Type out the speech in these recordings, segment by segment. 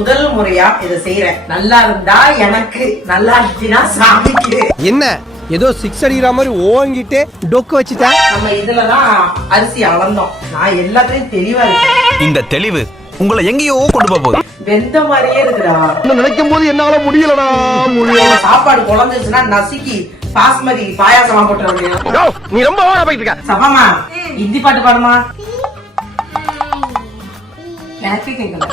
முதல் முறையா இதை செய்யறேன். நல்லா இருந்தா எனக்கு, நல்லா இருந்துச்சுன்னா சாமிக்கு. என்ன ஏதோ 6 அடிக்கிற மாதிரி ஓங்கிட்டு டொக்கு வச்சுட்டேன். நம்ம இதுலதான் அரிசி அளந்தோம். நான் எல்லாத்தையும் தெளிவா இருக்கேன். இந்த தெளிவு உங்களை எங்கேயோ கொண்டு போகுது. வெந்த மாதிரியே இருக்குடா. நினைக்கும் போது என்னால முடியலடா. சாப்பாடு குழந்துச்சுன்னா நசுக்கி பாஸ்மதி பாயாசமா போட்டு. நீ ரொம்ப போயிட்டு இருக்க. சபாமா ஹிந்தி பாட்டு பாடுமா? எனக்கு கேட்கல.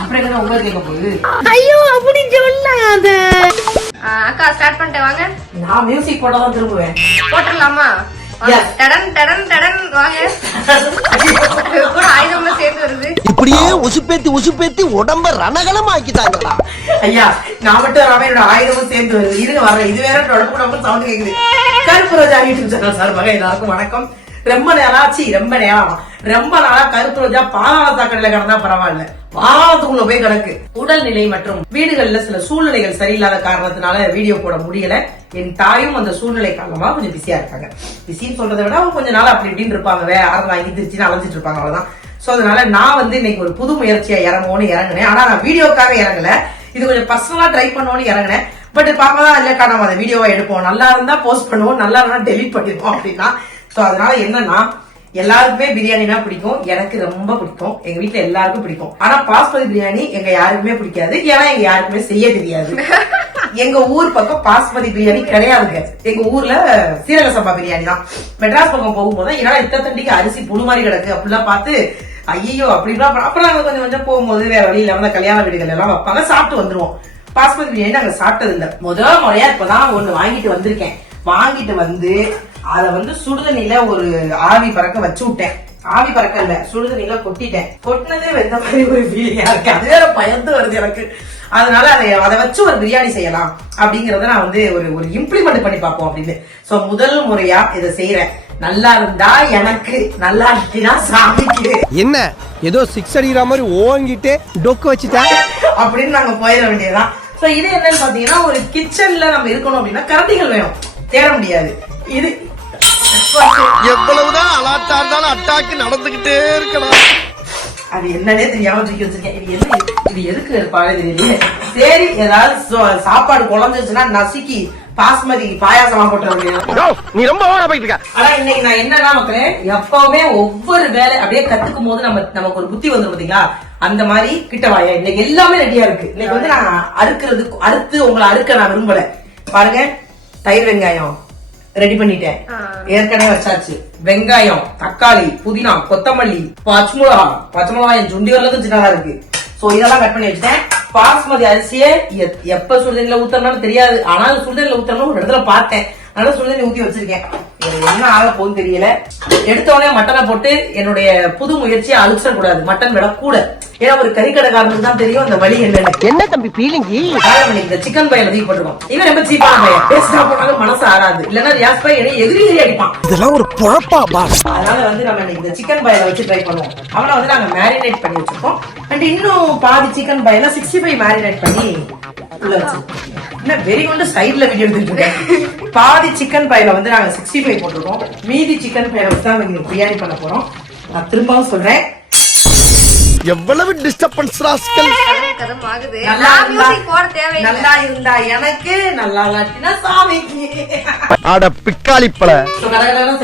அப்புறம் என்ன உங்களுக்கு கேட்க போகுது? ஐயோ அப்படி சொல்லாத. அக்கா ஸ்டார்ட் பண்ணிட்டேன் வாங்க. நான் மியூசிக் போட்டதான் திரும்புவேன். போட்டுடலாமா? டடன் டடன் டடன் வாங்க. கூட ஆயுதம்லாம் சேர்த்து வருது. இப்படியே உசுப்பேத்தி உடம்ப ரணகலம் ஆக்கிட்டாங்களா? ஐயா நான் மட்டும் ராமையோட ஆயுதமும் சேர்ந்து வருது. இருங்க வர்றேன். இது வேற டொடப்பு சவுண்ட் கேக்குது. கருப்பு ரோஜா யூடியூப் சேனல் சார்பாக எல்லாருக்கும் வணக்கம். ரொம்ப நாளா கருப்பு ரோஜா பாலாள சாக்கடையில கிடந்தா பரவாயில்ல, பாலாளத்துக்குள்ள போய் கிடக்கு. உடல்நிலை மற்றும் வீடுகள்ல சில சூழ்நிலைகள் சரியில்லாத காரணத்தினால வீடியோ போட முடியல. என் தாயும் அந்த சூழ்நிலை காரணமா கொஞ்சம் பிஸியா இருக்காங்க. பிஸின்னு சொல்றதை விட அவங்க கொஞ்ச நாள் அப்படி இப்படின்னு இருப்பாங்க. ஆறு வாங்கி திருச்சின்னு அலைஞ்சிட்டு இருப்பாங்க. அவ்வளவுதான். சோ அதனால நான் வந்து இன்னைக்கு ஒரு புது முயற்சியா இறங்கினேன். ஆனா நான் வீடியோக்காக இறங்கல, இது கொஞ்சம் பர்சனலா ட்ரை பண்ணுவோம்னு இறங்கினேன். பட் பாப்பதான் இல்லக்கா நம்ம அந்த வீடியோவா எடுப்போம், நல்லா இருந்தா போஸ்ட் பண்ணுவோம், நல்லா இருந்தா டெலிட் பண்ணிடுவோம் அப்படின்னா. சோ அதனால என்னன்னா எல்லாருக்குமே பிரியாணினா பிடிக்கும். எனக்கு ரொம்ப பிடிக்கும். எங்க வீட்டுல எல்லாருக்கும் பிடிக்கும். ஆனா பாஸ்மதி பிரியாணி எங்க யாருக்குமே பிடிக்காது. ஏன்னா எங்க யாருக்குமே செய்ய தெரியாது. எங்க ஊர் பக்கம் பாஸ்மதி பிரியாணி கிடையாதுங்க. எங்க ஊர்ல சீரக சம்பா பிரியாணி தான். மெட்ராஸ் பக்கம் போகும்போது ஏன்னா இத்தண்டிக்கு அரிசி புழு மாதிரி கிடக்கு அப்படிலாம் பார்த்து ஐயோ அப்படிலாம். அப்புறம் நாங்க கொஞ்சம் கொஞ்சம் போகும்போது வேற வழியில வந்து கல்யாண வீடுகள் எல்லாம் வைப்பாங்க, சாப்பிட்டு வந்துருவோம். பாஸ்மதி பிரியாணி நாங்க சாப்பிட்டது இல்ல. முதல் முறையா இப்பதான் ஒண்ணு வாங்கிட்டு வந்திருக்கேன். வாங்கிட்டு வந்து அத வந்து சுடுதண்ணில ஒரு ஆவி பறக்க வச்சு விட்டேன். ஆவி பறக்க இல்ல, சுடுதண்ணில கொட்டிட்டேன். கொட்டினதே வெந்த மாதிரி ஒரு ஃபீலிங்கா இருக்கு. அது வேற பயந்து வருது எனக்கு. அதனால அதை வச்சு ஒரு பிரியாணி செய்யலாம் அப்படிங்கறத நான் வந்து ஒரு இம்ப்ளிமெண்ட் பண்ணி பார்ப்போம் அப்படின்னு. சோ முதல் முறையா இதை செய்யறேன். நல்லா இருந்தா எனக்கு, நல்லா இருந்துச்சுன்னா சாமிக்கு. என்ன ஏதோ 6 அடிக்கிற மாதிரி ஓங்கிட்டு டொக்கு வச்சுட்டேன் அப்படின்னு நாங்க போயிட வேண்டியதுதான். சோ இது என்னன்னு பாத்தீங்கன்னா, ஒரு கிச்சன்ல நம்ம இருக்கணும் அப்படின்னா கரண்டிகள் வேணும், தேட முடியாது. இது எவ்வளவுதான் அலாட்டா இருந்தாலும் அட்டாக்கு நடந்துகிட்டே இருக்கணும். அது என்னன்னே தெரியாம தூக்கி வச்சிருக்கேன். இது எதுக்கு இருப்பாரு தெரியல. சரி ஏதாவது சாப்பாடு குழந்துச்சுன்னா நசுக்கி பாஸ்மதி பாயாசமா போட்டு. நீ ரொம்ப போயிட்டு இருக்க. ஆனா இன்னைக்கு நான் என்னன்னா மக்களே, எப்பவுமே ஒவ்வொரு வேலை அப்படியே கத்துக்கும் போது நமக்கு ஒரு புத்தி வந்துடும் பாத்தீங்களா. அந்த மாதிரி கிட்ட வாயா, இன்னைக்கு எல்லாமே ரெடியா இருக்கு. இன்னைக்கு வந்து நான் அறுத்து உங்களை அறுக்க நான் விரும்பல. பாருங்க, தயிர் வெங்காயம் ரெடி பண்ணிட்டேன், ஏற்கனவே வச்சாச்சு. வெங்காயம், தக்காளி, புதினா, கொத்தமல்லி, பச்சை மிளகாய் சுண்டி வரலது சின்னதா இருக்கு. சோ இதெல்லாம் கட் பண்ணி வச்சுட்டேன். பாஸ்மதி அரிசியே எப்ப சுடுதண்ணில ஊத்தணும்னு தெரியாது, ஆனா சுடுதண்ணில ஊத்தணும் ஒரு இடத்துல பார்த்தேன், அதனால சுடுதண்ணி ஊத்தி வச்சிருக்கேன். என்ன ஆக போகுது தெரியல. எடுத்தோடனே மட்டனை போட்டு என்னுடைய புது முயற்சியை அழிச்சிட கூடாது. மட்டன் விட கூட, ஏன்னா ஒரு கறிக்கடைக்காரனுக்கு தான் தெரியும் அந்த வழி என்னன்னு. என்ன தம்பி பீலிங்கி? இந்த சிக்கன் பையில தூக்கி போட்டுருக்கோம். இவன் ரொம்ப சீப்பான பையன், டேஸ்டா போட்டாலும் மனசு ஆறாது. இல்லன்னா ரியாஸ் பை என்னை எதிரி அடிப்பான். இதெல்லாம் ஒரு பொழப்பா பாஸ். அதனால வந்து நம்ம இந்த சிக்கன் பையில வச்சு ட்ரை பண்ணுவோம். அவனை வந்து நாங்க மேரினேட் பண்ணி வச்சிருக்கோம். அண்ட் இன்னும் பாதி சிக்கன் பையில 65 மேரினேட் பண்ணி உள்ள வச்சு வெரி குண்டு சைட்ல வீடியோ எடுத்துட்டு இருக்கேன். பாதி சிக்கன் பையில வந்து நாங்க 65 போட்டிருக்கோம். மீதி சிக்கன் பையில வச்சு தான் பிரியாணி பண்ண போறோம். நான் திரும்பவும் சொல்றேன், எவ்வளவு டிஸ்டர்பன்ஸ் ராஸ்கல். நல்லா இருந்தா எனக்கு, நல்லா இல்லாட்டினா சாமிக்கு. அட பிக்காளிப்பழ.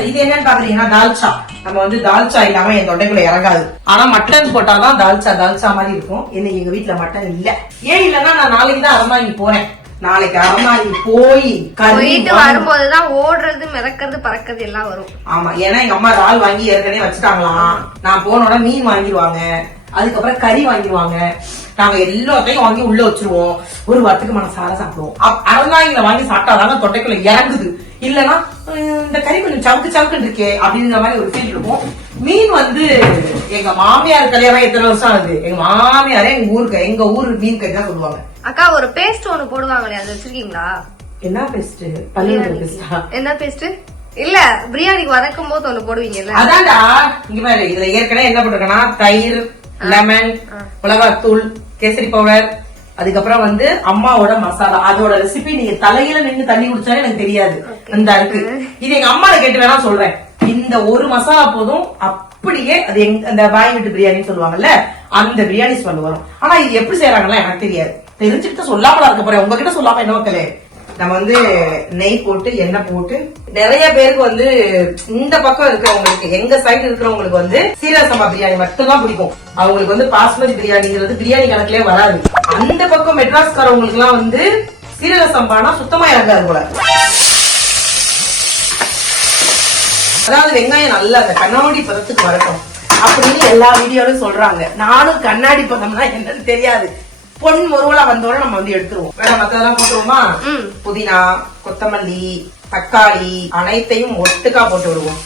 இது என்னன்னு பாக்குறீங்கன்னா தால்ச்சா. நம்ம வந்து தால்ச்சா இல்லாம என் தொண்டைக்குள்ள இறங்காது. ஆனா மட்டன் போட்டாதான் தால்ச்சா மாதிரி இருக்கும். இன்னைக்கு எங்க வீட்டுல மட்டன் இல்ல. ஏன் இல்லன்னா நான் நாளைக்கு தான் அரமாங்கி போறேன். நாளைக்கு அரமாங்கி போயிட்டு வரும்போதுதான் ஓடுறது, மிதக்கிறது, பறக்கிறது எல்லாம் வரும். ஆமா, ஏன்னா எங்க அம்மா இறால் வாங்கி ஏற்கனவே வச்சுட்டாங்களாம். நான் போனோட மீன் வாங்கிடுவாங்க, அதுக்கப்புறம் கறி வாங்கிடுவாங்க. நாங்க எல்லாத்தையும் வாங்கி உள்ள வச்சிருவோம். ஒரு வாரத்துக்கு மனசார சாப்பிடுவோம். அரங்காயில வாங்கி சாப்பிட்டாதாங்க தொண்டைக்குள்ள இறங்குது. இல்லன்னா இந்த கறி கொஞ்சம் சவுக்கு இருக்கே அப்படின்ற மாதிரி ஒரு ஃபீல் இருக்கும். மீன் வந்து எங்க மாமியார் கல்யாணம் எத்தனை வருஷம் ஆகுது, எங்க மாமியாரே எங்க ஊரு மீன் கறி தான் சொல்லுவாங்க. அக்கா ஒரு பேஸ்ட் ஒண்ணு போடுவாங்களே, அது வச்சிருக்கீங்களா? என்ன பேஸ்ட்? பல்லுவலி பேஸ்டா? என்ன பேஸ்ட்? இல்ல பிரியாணிக்கு வதக்கும் போது ஒண்ணு போடுவீங்கல்ல, அதான்டா. இங்க பாரு, இதுல ஏற்கனவே என்ன போட்டிருக்கேன்னா தயிர், லெமன், மிளகாத்தூள், கேசரி பவுடர், அதுக்கப்புறம் வந்து அம்மாவோட மசாலா. அதோட ரெசிபி நீங்க தலையில நின்று தண்ணி குடிச்சாலே எனக்கு தெரியாது. இந்த இருக்கு. இது எங்க அம்மாவை கேட்டு வேணா சொல்றேன். இந்த ஒரு மசாலா போதும், அப்படியே அது அந்த பாய் வீட்டு பிரியாணின்னு சொல்லுவாங்கல்ல, அந்த பிரியாணி ஸ்மெல் வரும். ஆனா இது எப்படி செய்யறாங்களா எனக்கு தெரியாது. தெரிஞ்சுக்கிட்டு சொல்லாமலா இருக்க போறேன், உங்ககிட்ட சொல்லாம என்ன மக்களே. நம்ம வந்து நெய் போட்டு எண்ணெய் போட்டு, நிறைய பேருக்கு வந்து இந்த பக்கம் இருக்கிறவங்களுக்கு, எங்க சைடு இருக்கிறவங்களுக்கு வந்து சீரக சம்பா பிரியாணி மட்டும்தான் பிடிக்கும். அவங்களுக்கு வந்து பாஸ்மதி பிரியாணிங்கிறது பிரியாணி கணக்குலயே வராது. அந்த பக்கம் மெட்ராஸ்காரவங்களுக்கு எல்லாம் வந்து சீரக சம்பானா சுத்தமா இறங்காது போல. அதாவது வெங்காயம் நல்லா அந்த கண்ணாடி பதத்துக்கு வரட்டும் அப்படின்னு எல்லா வீடியோலையும் சொல்றாங்க. நானும் கண்ணாடி பதம்னா என்னன்னு தெரியாது. பொன் முருவலா வந்தோட நம்ம வந்து எடுத்துருவோம். வேற மத்ததெல்லாம் போட்டுருவோமா? புதினா, கொத்தமல்லி, தக்காளி அனைத்தையும் ஒட்டுக்கா போட்டு விடுவோம்.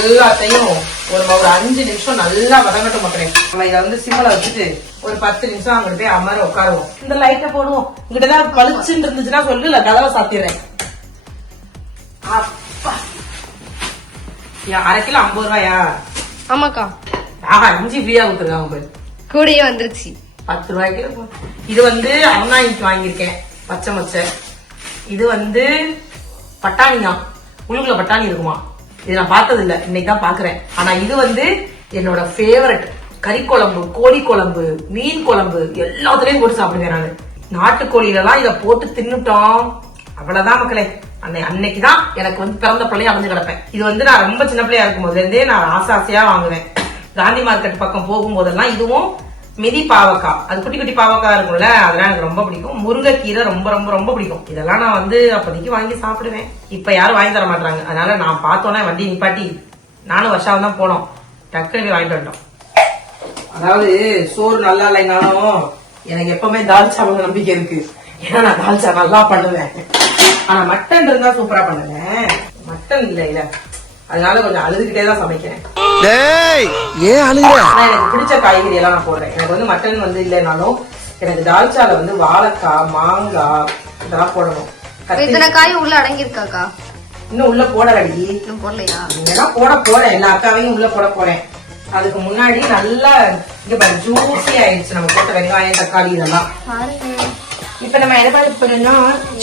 எல்லாத்தையும் ஒரு 5 நிமிஷம் நல்லா வதங்கட்டும் மக்களே. நம்ம இதை வந்து சிம்ல வச்சுட்டு ஒரு 10 நிமிஷம் அங்கிட்டு போய் அமர உட்காருவோம். இந்த லைட்டை போடுவோம். இங்கிட்டதான் பளிச்சுன்னு இருந்துச்சுன்னா சொல்லு, இல்ல கதவை சாத்திடுறேன். அப்பா 1/2 கிலோ 50 ரூபாயா? ஆமாக்கா. ஆஹா, இஞ்சி ஃப்ரீயா கொடுத்துருக்காங்க. கூடயே வந்துருச்சு 10 ரூபாய்க்கு. இது வந்து அண்ணா இஞ்சி வாங்கியிருக்கேன், பச்சை மச்சை. இது வந்து பட்டாணி தான், உள்ளுக்குள்ள பட்டாணி இருக்குமா? இது நான் பார்த்தது இல்ல, இன்னைக்கு தான் பாக்குறேன். ஆனா இது வந்து என்னோட ஃபேவரட். கறி குழம்பு, கோழி குழம்பு, மீன் குழம்பு எல்லாத்துலயும் போட்டு சாப்பிடுவேன் நானு. நாட்டுக்கோழிலலாம் இதை போட்டு தின்னுட்டோம், அவ்வளவுதான் மக்களே. அன்னைக்குதான் எனக்கு வந்து பிறந்த பிள்ளைய அமைஞ்சு கிடப்பேன். இது வந்து நான் ரொம்ப சின்ன பிள்ளையா இருக்கும் போதுல இருந்தே நான் ஆசையா வாங்குவேன். காந்தி மார்க்கெட் பக்கம் போகும்போதெல்லாம் இதுவும் மிதி பாவக்காய், அது குட்டி குட்டி பாவக்காய் இருக்கும்ல, அதெல்லாம் எனக்கு ரொம்ப பிடிக்கும். முருங்கைக்கீரை ரொம்ப ரொம்ப ரொம்ப பிடிக்கும். இதெல்லாம் நான் வந்து அப்போதைக்கு வாங்கி சாப்பிடுவேன். இப்ப யாரும் வாங்கி தர மாட்டாங்க. அதனால நான் பார்த்தோன்னே வண்டி நிப்பாட்டி நானும் வருஷம் தான் போனோம், டக்குனு வாங்கிட்டு வந்துட்டோம். அதாவது சோறு நல்லா இல்லைனாலும் எனக்கு எப்பவுமே தால்ச்சா நம்பிக்கை இருக்கு. ஏன்னா நான் தால்ச்சா நல்லா பண்ணுவேன். ஆனா மட்டன் இருந்தா சூப்பரா பண்ணுவேன். மட்டன் இல்ல, அதனால கொஞ்சம் அழுதுகிட்டே தான் சமைக்கிறேன். ஏன் அழுகுற? ஆனா எனக்கு பிடிச்ச காய்கறி எல்லாம் நான் போடுறேன். எனக்கு வந்து மட்டன் வந்து இல்லைனாலும் எனக்கு தால்ச்சால வந்து வாழைக்காய், மாங்காய் இதெல்லாம் போடணும். இத்தனை காய் உள்ள அடங்கி இருக்காக்கா? இன்னும் உள்ள போடலடி, இன்னும் போடலையா? இங்கதான் போட போறேன், எல்லா அக்காவையும் உள்ள போட போறேன். அதுக்கு முன்னாடி நல்லா இங்க பாரு ஜூசி ஆயிடுச்சு நம்ம போட்ட வெங்காயம், தக்காளி இதெல்லாம். இப்ப நம்ம என்ன பண்ணா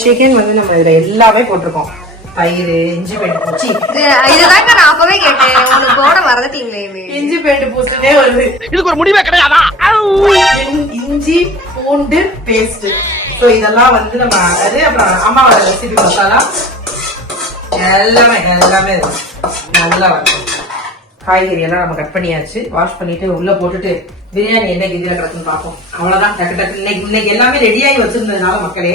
சிக்கன் வந்து நம்ம இதுல எல்லாமே போட்டிருக்கோம். தயிர், இஞ்சி பேண்டு பூச்சி, இதுதாங்க நான் அப்பவே கேட்டேன், உனக்கு போட மறந்துட்டீங்களே. இஞ்சி பேண்டு பூச்சுனே வருது. இதுக்கு ஒரு முடிவே கிடையாதா? இஞ்சி பூண்டு பேஸ்ட். சோ இதெல்லாம் வந்து நம்ம அது அப்புறம் அம்மாவோட ரெசிபி மசாலா எல்லாமே நல்லா வரும். காய்கறி எல்லாம் நம்ம கட் பண்ணியாச்சு, வாஷ் பண்ணிட்டு உள்ள போட்டுட்டு பிரியாணி என்ன கீதியில கிடக்குன்னு பார்ப்போம். அவ்வளவுதான். டக்கு டக்கு இன்னைக்கு எல்லாமே ரெடியாகி வச்சிருந்ததுனால மக்களே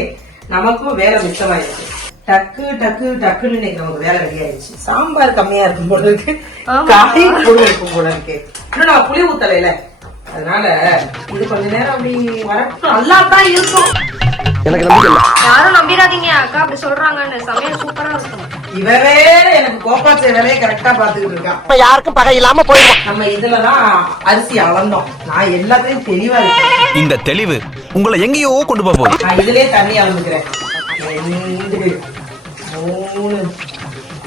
நமக்கும் வேலை மிச்சமாயிருச்சு. டக்கு டக்கு டக்குன்னு இன்னைக்கு நமக்கு வேலை ரெடி ஆயிடுச்சு. சாம்பார் கம்மியா இருக்கும் போல இருக்கு, காய் கூட இருக்கும் போல இருக்கு. இன்னும் நான் புளி ஊத்தலையில, அதனால இது கொஞ்ச நேரம் அப்படி வரட்டும். நல்லா தான் இருக்கும். எனக்கு நம்பிக்கை இல்ல. யாரும் நம்பிடாதீங்க அக்கா அப்படி சொல்றாங்கன்னு. சமையல் சூப்பரா இருக்கும். இவவே எனக்கு கோப்பாச்சை வேலையை கரெக்டா பாத்துக்கிட்டு இருக்கான். இப்ப யாருக்கும் பகை இல்லாம போயிடும். நம்ம இதுலதான் அரிசி அளந்தோம். நான் எல்லாத்தையும் தெளிவா இருக்கேன். இந்த தெளிவு உங்களை எங்கேயோ கொண்டு போகுது. நான் இதுலயே தண்ணி அளந்துக்கிறேன். 2 3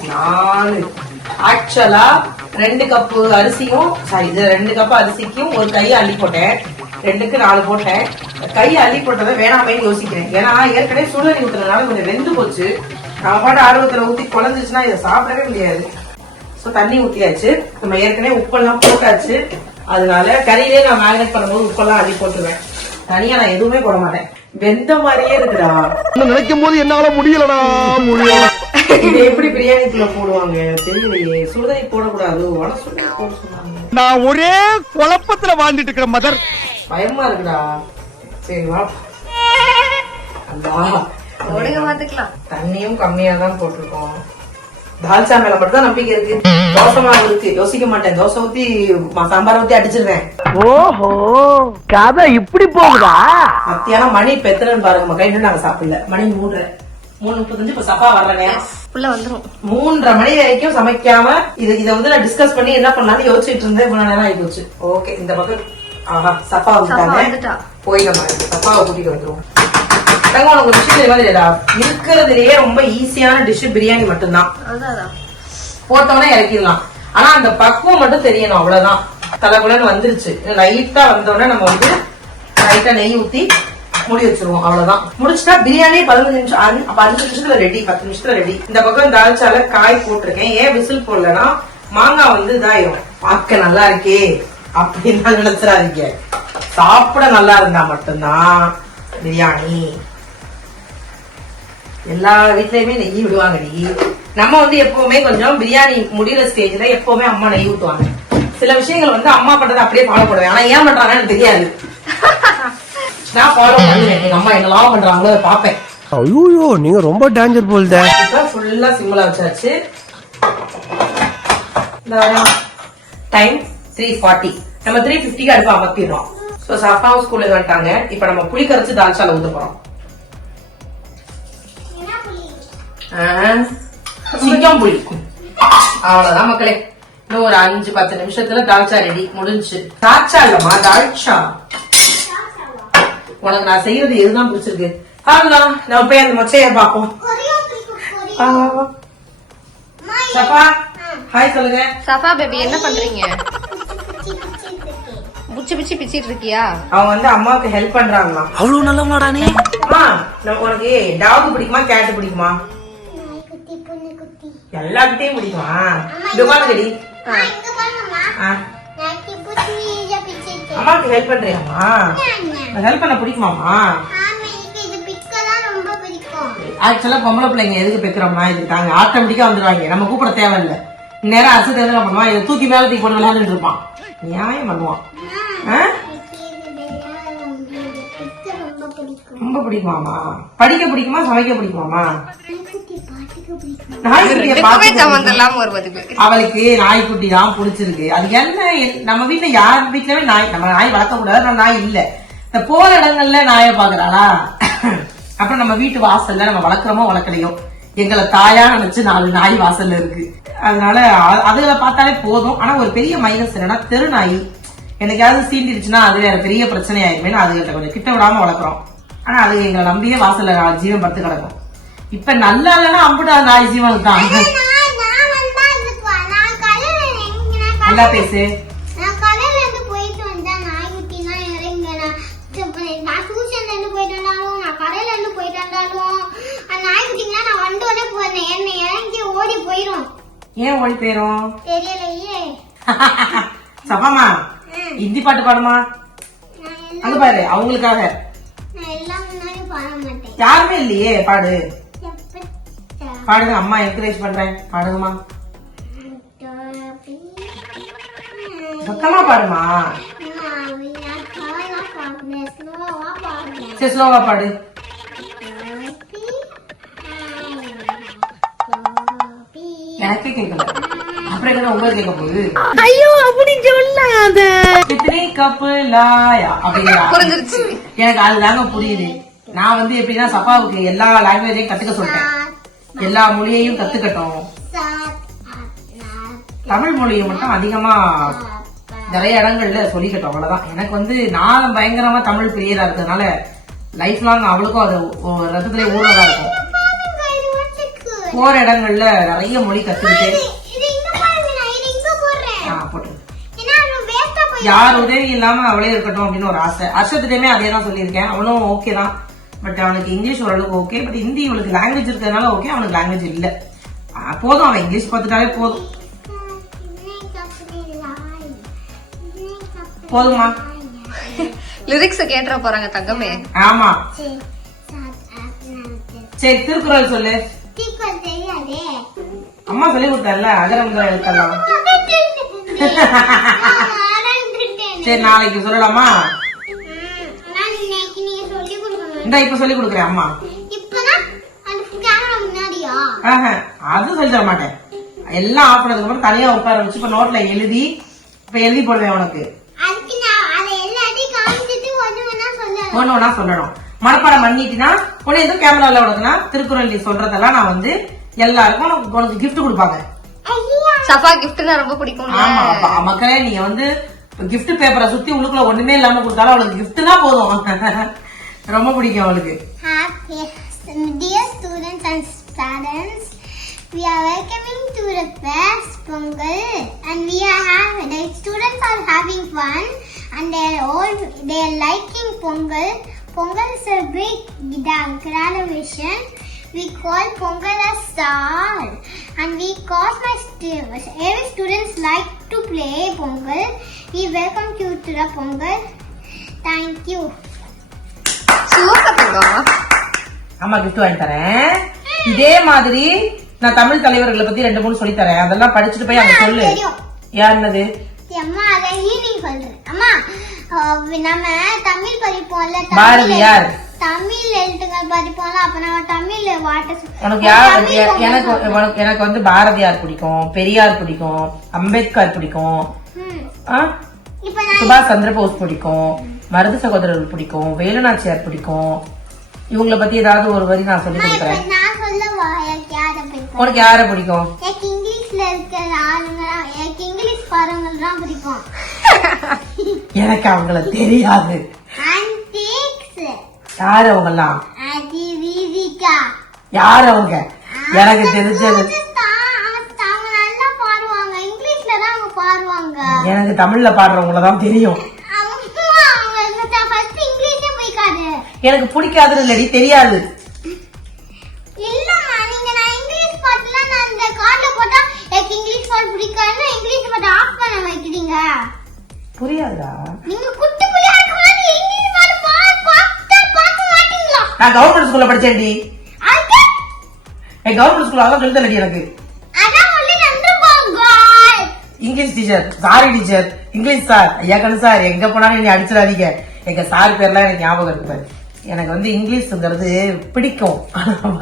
4. ஆக்சுவலா 2 கப்பு அரிசியும், சாரி இது 2 கப் அரிசிக்கும் ஒரு கை அள்ளி போட்டேன். 2க்கு 4 போட்டேன். கை அள்ளி போட்டதை வேணாமே யோசிக்கிறேன். ஏன்னா ஏற்கனவே சுடுதண்ணி ஊத்துறதுனால கொஞ்சம் வெந்து போச்சு. நம்ம பாட்டு ஆர்வத்துல ஊத்தி குழஞ்சிச்சுன்னா இதை சாப்பிடவே முடியாது. சோ தண்ணி ஊத்தியாச்சு. நம்ம ஏற்கனவே உப்பெல்லாம் போட்டாச்சு. அதனால கறியிலே நான் மேரினேட் பண்ணும்போது உப்பெல்லாம் அள்ளி போட்டுருவேன். தனியா நான் எதுவுமே போட மாட்டேன். வெந்த மாதிரியே இருக்குடா. நினைக்கும் போது என்னால முடியலடா, முடியல. இது எப்படி பிரியாணிக்குள்ள போடுவாங்க தெரியலையே. சுடுதண்ணி போடக்கூடாது, வட சுடுதண்ணி போட சொன்னாங்க. நான் ஒரே குழப்பத்துல வாழ்ந்துட்டு இருக்கிற மதர். பயமா இருக்குடா. சரி வா. அல்லா, ஒழுங்க பாத்துக்கலாம். தண்ணியும் கம்மியா தான் போட்டிருக்கோம். தால்ச்சா மேல மட்டும் தான் நம்பிக்கை இருக்கு. தோசை மாவு இருக்கு, யோசிக்க மாட்டேன். தோசை ஊத்தி சாம்பார் ஊத்தி அடிச்சிருவேன். ஓஹோ, கதை இப்படி போகுதா? மத்தியானம் மணி இப்ப எத்தனைன்னு பாருங்க மக்கா. இன்னும் நாங்க சாப்பிடல. மணி 3:35. இப்ப சப்பா வர்றேன். உள்ள வந்துரும். 3:30 மணி வரைக்கும் சமைக்காம இதை வந்து நான் டிஸ்கஸ் பண்ணி என்ன பண்ணலாம்னு யோசிச்சுட்டு இருந்தேன். இவ்வளவு நேரம் ஆகி போச்சு. ஓகே, இந்த பக்கம் ஆஹா சப்பா வந்துட்டாங்க. போய் நம்ம சப்பாவை கூட்டிட்டு வந்துருவோம். உனக்கு ஒரு விஷயம் தெரியாதா, இருக்கிறதுலயே ரொம்ப ஈஸியான டிஷ் பிரியாணி மட்டும்தான். போட்டோன்னே இறக்கிடலாம். ஆனா அந்த பக்குவம் மட்டும் தெரியணும், அவ்வளவுதான். தலைக்குள்ளன்னு வந்துருச்சு. லைட்டா வந்தோடனே நம்ம வந்து லைட்டா நெய் ஊத்தி மூடி வச்சிருவோம். அவ்வளவுதான். முடிச்சுட்டா பிரியாணி 15 நிமிஷம் 5 நிமிஷத்துல ரெடி, 10 நிமிஷத்துல ரெடி. இந்த பக்கம் தால்ச்சால காய் போட்டிருக்கேன். ஏன் விசில் போடலன்னா மாங்காய் வந்து இதாயிரும். பார்க்க நல்லா இருக்கே அப்படின்னு நினைச்சிடாதீங்க. சாப்பிட நல்லா இருந்தா மட்டும்தான் பிரியாணி. எல்லா வீட்லயுமே நெய் விடுவாங்கடி. நம்ம வந்து எப்பவுமே கொஞ்சம் பிரியாணி முடிகிற ஸ்டேஜ்ல எப்பவுமே அம்மா நெய் ஊத்துவாங்க. சில விஷயங்கள் வந்து அம்மா பண்றதை அப்படியே ஃபாலோ பண்ணுவேன். ஆனா ஏன் பண்றாங்கன்னு எனக்கு தெரியாது. நான் ஃபாலோ பண்ணுவேன். எங்க அம்மா என்னெல்லாம் பண்றாங்களோ அதை பார்ப்பேன். ஐயோ நீங்க ரொம்ப டேஞ்சர் போல்த. ஃபுல்லா சிம்ல வச்சாச்சு. டைம் 3:40. நம்ம 3:50க்கு அடுப்பு அமர்த்திடுறோம். சோ சஃபாவும் ஸ்கூல்ல வந்துட்டாங்க. இப்ப நம்ம புளி கரைச்சு தால்ச்சால ஊத்த போறோம். சிங்கம் புளி. அவ்வளவுதான் மக்களே. இன்னும் ஒரு 5-10 நிமிஷத்துல தால்ச்சா ரெடி. முடிஞ்சு. தால்ச்சா இல்லம்மா, தால்ச்சா. உனக்கு நான் செய்யறது எதுதான் பிடிச்சிருக்கு? ஆகலாம். நம்ம போய் அந்த மொச்சைய பாப்போம். சஃபா ஹாய் சொல்லுங்க. சஃபா பேபி என்ன பண்றீங்க? புச்சி புச்சி பிச்சிட்டு இருக்கியா? அவங்க வந்து அம்மாவுக்கு ஹெல்ப் பண்றாங்களா? அவ்வளவு நல்லவனாடா நீ? உனக்கு டாக் பிடிக்குமா கேட் பிடிக்குமா? எல்லாத்தையும் பிடிக்குமா? இது பாருங்கடி. அம்மாவுக்கு ஹெல்ப் பண்றியாமா? ஹெல்ப் பண்ண பிடிக்குமாமா? ஆக்சுவலா பொம்பளை பிள்ளைங்க எதுக்கு பெக்கிறோம்னா இதுக்கு தாங்க ஆட்டோமேட்டிக்கா வந்துருவாங்க. நம்ம கூப்பிட தேவையில்லை. நேரம் அசு தேவை பண்ணுவான். இதை தூக்கி மேல தூக்கி போட்டு விளையாண்டுட்டு இருப்பான். நியாயம் பண்ணுவான். ரொம்ப பிடிக்குமாமா? படிக்க பிடிக்குமா சமைக்க பிடிக்குமாமா? அவளுக்கு நாய்க்குட்டி தான் பிடிச்சிருக்கு. அது என்ன நம்ம வீட்டுல யார் வீட்லயுமே நாய், நம்ம நாய் வளர்க்க கூடாது. நம்ம நாய் இல்ல. இந்த போற இடங்கள்ல நாயை பாக்குறாளா? அப்புறம் நம்ம வீட்டு வாசல்ல நம்ம வளர்க்குறோமோ வளர்க்கலையோ எங்களை தாயா நினைச்சு 4 நாய் வாசல்ல இருக்கு. அதனால அதுகளை பார்த்தாலே போதும். ஆனா ஒரு பெரிய மைனஸ் என்னன்னா தெரு நாய் என்னைக்காவது சீண்டிடுச்சுன்னா அது வேற பெரிய பிரச்சனை ஆயிருமே. அதுகிட்ட கொஞ்சம் கிட்ட விடாம வளர்க்குறோம். ஆனா அது எங்களை நம்பியே வாசல்ல ஜீவன் படுத்து கிடக்கும். இப்ப நல்லா இல்லைன்னா அம்புட்டு நாய் ஜீவன் தான். நல்லா பேசு. ஏன் ஓடி போயிரும்? சபாமா ஹிந்தி பாட்டு பாடுமா? அங்க பாரு அவங்களுக்காக. யாருமே இல்லையே. பாடு பாடுங்க. அம்மா என்கரேஜ் பண்றேன். பாடுங்கம்மா. சத்தமா பாடுமா. சரி ஸ்லோவா பாடு. எனக்கே கேட்கல. அப்புறம் என்ன உங்களுக்கு கேட்க போகுது? ஐயோ அப்படி சொல்லாத. கித்தனை கப்பு லாயா அப்படிங்கிற புரிஞ்சிருச்சு. எனக்கு அதுதாங்க புரியுது. நான் வந்து எப்படின்னா சஃபாவுக்கு எல்லா லாங்குவேஜையும் கத்துக்க சொல்லிட்டேன். எல்லா மொழியையும் கத்துக்கட்டும். தமிழ் மொழியை மட்டும் அதிகமா நிறைய இடங்கள்ல சொல்லிக்கட்டும். அவ்வளவுதான். எனக்கு வந்து நான் பயங்கரமா தமிழ் பிரியரா இருக்கிறதுனால லைஃப் லாங் அவளுக்கும் அது ரத்தத்திலே ஊறதா இருக்கும். போற இடங்கள்ல நிறைய மொழி கத்துக்கிட்டு போட்டு யார் உதவி இல்லாம அவளே இருக்கட்டும் அப்படின்னு ஒரு ஆசை. அர்ஷத்திட்டமே அதே தான் சொல்லியிருக்கேன். அவனும் ஓகே தான். பட் அவனுக்கு இங்கிலீஷ் ஓரளவுக்கு ஓகே. பட் ஹிந்தி இவளுக்கு லாங்குவேஜ் இருக்கிறதுனால ஓகே. அவனுக்கு லாங்குவேஜ் இல்ல. போதும். அவன் இங்கிலீஷ் பார்த்துட்டாலே போதும். போதுமா? லிரிக்ஸ் கேட்டுற போறாங்க தங்கமே. ஆமா சரி திருக்குறள் சொல்லு. அம்மா சொல்லி கொடுத்தால அகரம் எழுத்தலாம். சரி நாளைக்கு சொல்லலாமா? இந்த இப்ப சொல்லி கொடுக்குறேன் அம்மா. அது சொல்லி தர மாட்டேன். எல்லாம் ஆஃப் பண்ணதுக்கு அப்புறம் தனியா உட்கார வச்சு இப்ப நோட்ல எழுதி இப்ப எழுதி போடுவேன் உனக்கு. ஒண்ணு ஒண்ணா சொல்லணும். மனப்பாடம் பண்ணிட்டுனா உடனே எதுவும் கேமரால உனக்குனா திருக்குறள் நீ சொல்றதெல்லாம் நான் வந்து எல்லாருக்கும் உனக்கு கிஃப்ட் கொடுப்பாங்க. சஃபா கிஃப்ட்னா ரொம்ப பிடிக்கும். ஆமா மக்களே நீங்க வந்து கிஃப்ட் பேப்பரை சுத்தி உள்ளுக்குள்ள ஒண்ணுமே இல்லாம கொடுத்தாலும் அவளுக்கு கிஃப்ட் தான் போதும். ரொம்ப பிடிக்கும் அவளுக்கு. Dear students and parents, we are welcoming to the best Pongal, and the students are having fun and they are liking Pongal. Pongal is a big celebration we call Pongal a star. And we cause every students like to play Pongal. We welcome you to the Pongal. Thank you. Super தங்கம். அம்மா gift வாங்கி தரேன். இதே மாதிரி நான் தமிழ் தலைவர்களை பத்தி 2-3 சொல்லி தரேன். அதெல்லாம் படிச்சுட்டு போய் அங்க சொல்லு. யாருன்னது? அம்மா அதை ஈவினிங் சொல்றேன். அம்மா நம்ம தமிழ் படிப்போம்ல, பாரதியார் தமிழ் எழுத்துக்கள் படிப்போம்ல, அப்ப நம்ம தமிழ் எனக்கு வந்து பாரதியார் பிடிக்கும், பெரியார் பிடிக்கும், அம்பேத்கர் பிடிக்கும், சுபாஷ் சந்திரபோஸ் பிடிக்கும், மருது சகோதரர்கள் பிடிக்கும், வேலுநாச்சியார் பிடிக்கும். இவங்கள பத்தி ஏதாவது ஒரு வரி நான் சொல்லி கொடுக்குறேன். உனக்கு யார பிடிக்கும்? இங்கிலீஷ்ல இருக்கிற ஆளுங்க, எனக்கு இங்கிலீஷ் பாருங்க தான் பிடிக்கும். எனக்கு அவங்கள தெரியாது. யாரு அவங்கலாம்? யாரு அவங்க? எனக்கு தெரிஞ்சது நல்லா பாடுவாங்க, இங்கிலீஷ்ல தான் அவங்க பாடுவாங்க. எனக்கு தமிழ்ல பாடுறவங்களதான் தெரியும். எனக்கு பிடிக்காதுன்னு இல்லடி, தெரியாது. இல்லம்மா, நீங்க நான் இங்கிலீஷ் பாட்டுலாம் நான் இந்த கார்ட்ல போட்டா எனக்கு இங்கிலீஷ் பாட்டு பிடிக்காதுன்னு இங்கிலீஷ் பாட்டு ஆஃப் பண்ண வைக்கிறீங்க. புரியாதா? நீங்க குட்டி புள்ளையா இருக்கும்போது இங்கிலீஷ் பாட்டு பார்க்க மாட்டீங்களா? நான் கவர்மெண்ட் ஸ்கூல்ல படிச்சேன்டி. கவர்மெண்ட் ஸ்கூல்ல அதான் சொல்லி தரடி எனக்கு. அதான் சொல்லி நந்துவாங்க. English teacher, sorry teacher, English sir, ஐயா கண்ணு சார், எங்க போனாலும் நீ அடிச்சிடாதீங்க. எங்க சார் பேர்லாம் எனக்கு ஞாபகம் இருக்கு. எனக்கு வந்து இங்கிலீஷ்ங்கிறது பிடிக்கும்,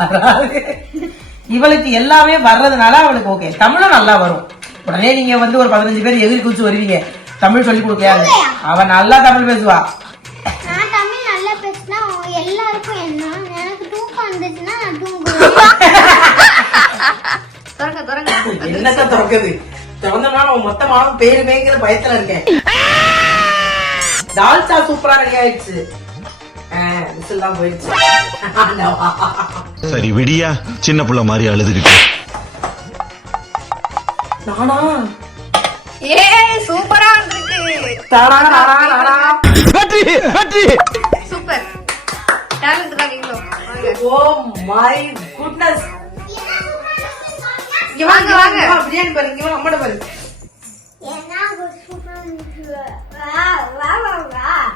வராது. இவளுக்கு எல்லாமே வர்றதுனால அவளுக்கு ஓகே. தமிழும் நல்லா வரும். உடனே நீங்க வந்து ஒரு 15 பேர் எதிரி குதிச்சு வருவீங்க, தமிழ் சொல்லி கொடுக்கலையாங்க. அவன் நல்லா தமிழ் பேசுவா. நான் தமிழ் நல்லா பேசினா எல்லாருக்கும் என்ன, எனக்கு தூக்கம் வந்துச்சுன்னா நான் தூங்குவேன். என்னக்கா திறக்குது? திறந்தோம்னா மொத்தமான பேருமேங்கிற பயத்துல இருக்கேன். டால்சா சூப்பரா ரெடி ஆயிடுச்சு. போயிடுச்சு. சரி விடியா, சின்ன புள்ள மாதிரி அழுதுகிட்டு. நானா? சூப்பரா இருக்கு. சூப்பர் டேலண்ட் தான் நீங்களோ. Oh my goodness. வாங்க வாங்க, பிரியாணி பாருங்க, அம்மாட பாருங்க.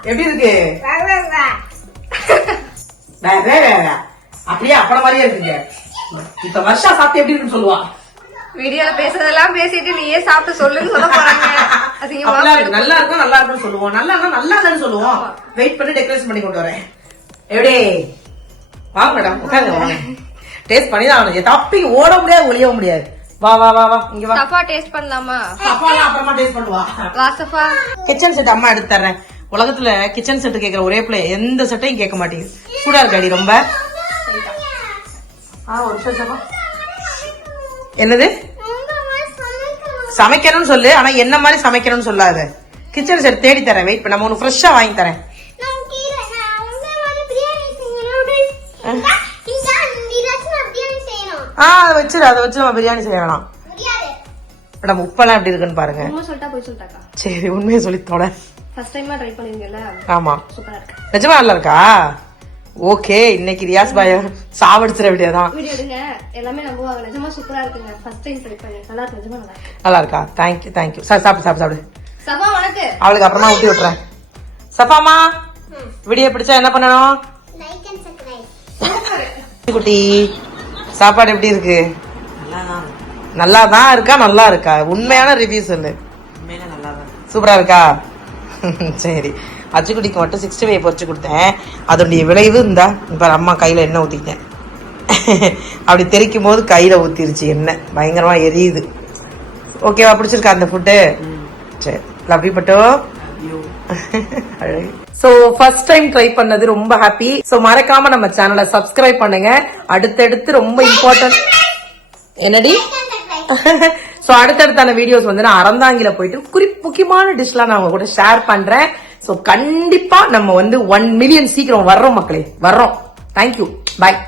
எப்படி இருக்கு? அப்படியே அப்பட மாதிரியே இருக்குங்க. இப்ப வருஷம் சாப்பிட்டு எப்படி இருக்குன்னு சொல்லுவா. வீடியோல பேசுறதெல்லாம் பேசிட்டு நீயே சாப்பிட்டு சொல்லுன்னு சொல்ல போறாங்க. நல்லா இருக்கும், நல்லா இருக்குன்னு சொல்லுவோம். நல்லா இருந்தா நல்லா இல்லன்னு சொல்லுவோம். வெயிட் பண்ணி டெக்கரேஷன் பண்ணி கொண்டு வரேன். எப்படி வாங்க மேடம், உட்காந்து வாங்க. டேஸ்ட் பண்ணி தான் தப்பி ஓட முடியாது, ஒளிய முடியாது. வா வா வா வா, இங்க வா. சஃபா டேஸ்ட் பண்ணலாமா? சஃபாலாம் அப்புறமா டேஸ்ட் பண்ணுவா. வா சஃபா. கிச்சன் செட் அம்மா எடுத்து தர்றேன். உலகத்துல கிச்சன் செட் கேக்குற ஒரே பிள்ளை, எந்த செட்டையும் கேட்க மாட்டேங்குது. சூடா இருக்காடி ரொம்ப. ஒரு நிமிஷம். என்னது சமைக்கணும்னு சொல்லு, ஆனா என்ன மாதிரி சமைக்கணும்னு சொல்லாத. கிச்சன் செட் தேடி தரேன், வெயிட் பண்ண. உனக்கு ஃப்ரெஷ்ஷா வாங்கி தரேன். அதை வச்சு நம்ம பிரியாணி செய்யலாம். மேடம் உப்பெல்லாம் எப்படி இருக்குன்னு பாருங்க. சரி உண்மையை சொல்லி தொட. ஆமா நிஜமா நல்லா இருக்கா? ஓகே, இன்னைக்கு ரியாஸ் பாய சாவடிச்சிட வேண்டியதான். நல்லா இருக்கா? Thank you thank you. சாப்பிடு சாப்பிடு. அவளுக்கு அப்புறமா ஊட்டி விட்டுறேன். சஃபாமா வீடியோ பிடிச்சா என்ன பண்ணணும்? குட்டி சாப்பாடு எப்படி இருக்கு? நல்லா தான் இருக்கா? நல்லா இருக்கா? உண்மையான ரிவ்யூ சொல்லு. சூப்பரா இருக்கா? சரி, அச்சுக்குட்டிக்கு மட்டும் 65 பொரிச்சு கொடுத்தேன். அதோடைய விளைவு இந்த அம்மா கையில எண்ணெய் ஊத்திட்டேன். அப்படி தெரிக்கும் போது கையில ஊத்திருச்சு எண்ணெய், பயங்கரமா எரியுது. ஓகேவா? பிடிச்சிருக்கா அந்த ஃபுட்டு? சரி, லவ் யூ பட்டோ. சோ ஃபர்ஸ்ட் டைம் ட்ரை பண்ணது ரொம்ப ஹாப்பி. சோ மறக்காம நம்ம சேனலை சப்ஸ்கிரைப் பண்ணுங்க. அடுத்தடுத்து ரொம்ப இம்பார்ட்டன்ட் என்னடி சோ அடுத்தடுத்தான வீடியோஸ் வந்து நான் அறந்தாங்கில போயிட்டு முக்கியமான டிஷ்லாம் நான் உங்க கூட ஷேர் பண்றேன். சோ கண்டிப்பா நம்ம வந்து 1 மில்லியன் சீக்கிரம் வர்றோம் மக்களே, வர்றோம். தேங்க்யூ, பாய்.